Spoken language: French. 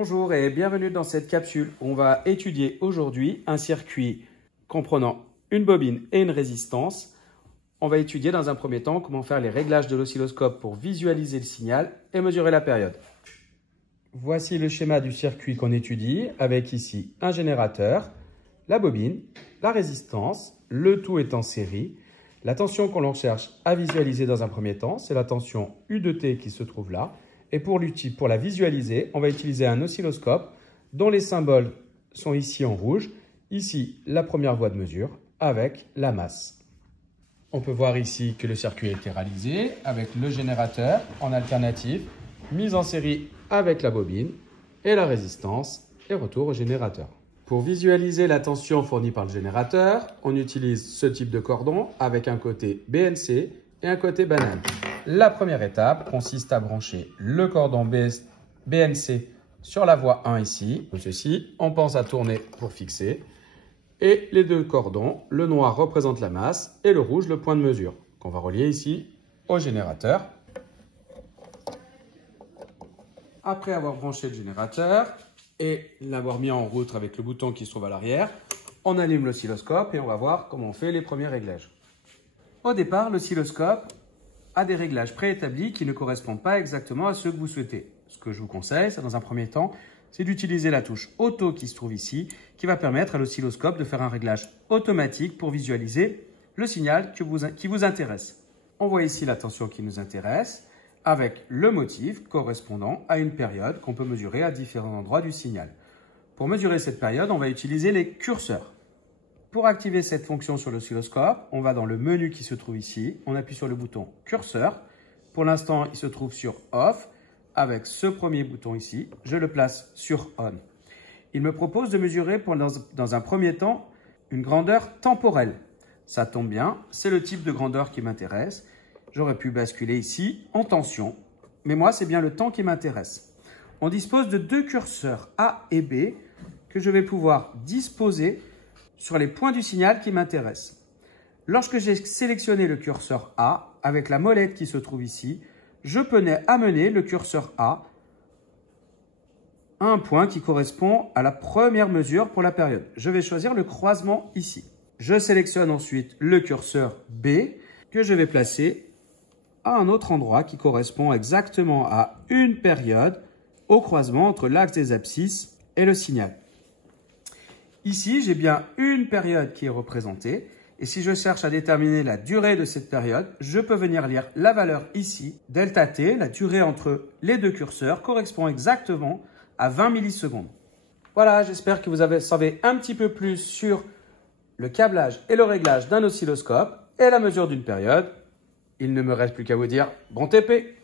Bonjour et bienvenue dans cette capsule. On va étudier aujourd'hui un circuit comprenant une bobine et une résistance. On va étudier dans un premier temps comment faire les réglages de l'oscilloscope pour visualiser le signal et mesurer la période. Voici le schéma du circuit qu'on étudie avec ici un générateur, la bobine, la résistance, le tout est en série. La tension qu'on cherche à visualiser dans un premier temps, c'est la tension U de T qui se trouve là. Et pour la visualiser, on va utiliser un oscilloscope dont les symboles sont ici en rouge. Ici, la première voie de mesure avec la masse. On peut voir ici que le circuit a été réalisé avec le générateur en alternative, mise en série avec la bobine et la résistance et retour au générateur. Pour visualiser la tension fournie par le générateur, on utilise ce type de cordon avec un côté BNC et un côté banane. La première étape consiste à brancher le cordon BNC sur la voie 1 ici, comme ceci. On pense à tourner pour fixer. Et les deux cordons, le noir représente la masse et le rouge le point de mesure, qu'on va relier ici au générateur. Après avoir branché le générateur et l'avoir mis en route avec le bouton qui se trouve à l'arrière, on allume l'oscilloscope et on va voir comment on fait les premiers réglages. Au départ, l'oscilloscope a des réglages préétablis qui ne correspondent pas exactement à ceux que vous souhaitez. Ce que je vous conseille, c'est dans un premier temps, c'est d'utiliser la touche Auto qui se trouve ici, qui va permettre à l'oscilloscope de faire un réglage automatique pour visualiser le signal qui vous intéresse. On voit ici la tension qui nous intéresse avec le motif correspondant à une période qu'on peut mesurer à différents endroits du signal. Pour mesurer cette période, on va utiliser les curseurs. Pour activer cette fonction sur l'oscilloscope, on va dans le menu qui se trouve ici, on appuie sur le bouton curseur. Pour l'instant, il se trouve sur Off. Avec ce premier bouton ici, je le place sur On. Il me propose de mesurer dans un premier temps une grandeur temporelle. Ça tombe bien, c'est le type de grandeur qui m'intéresse. J'aurais pu basculer ici en tension, mais moi, c'est bien le temps qui m'intéresse. On dispose de deux curseurs A et B que je vais pouvoir disposer sur les points du signal qui m'intéressent. Lorsque j'ai sélectionné le curseur A, avec la molette qui se trouve ici, je peux amener le curseur A à un point qui correspond à la première mesure pour la période. Je vais choisir le croisement ici. Je sélectionne ensuite le curseur B que je vais placer à un autre endroit qui correspond exactement à une période au croisement entre l'axe des abscisses et le signal. Ici, j'ai bien une période qui est représentée. Et si je cherche à déterminer la durée de cette période, je peux venir lire la valeur ici. Delta T, la durée entre les deux curseurs, correspond exactement à 20 millisecondes. Voilà, j'espère que vous savez un petit peu plus sur le câblage et le réglage d'un oscilloscope et la mesure d'une période. Il ne me reste plus qu'à vous dire bon TP!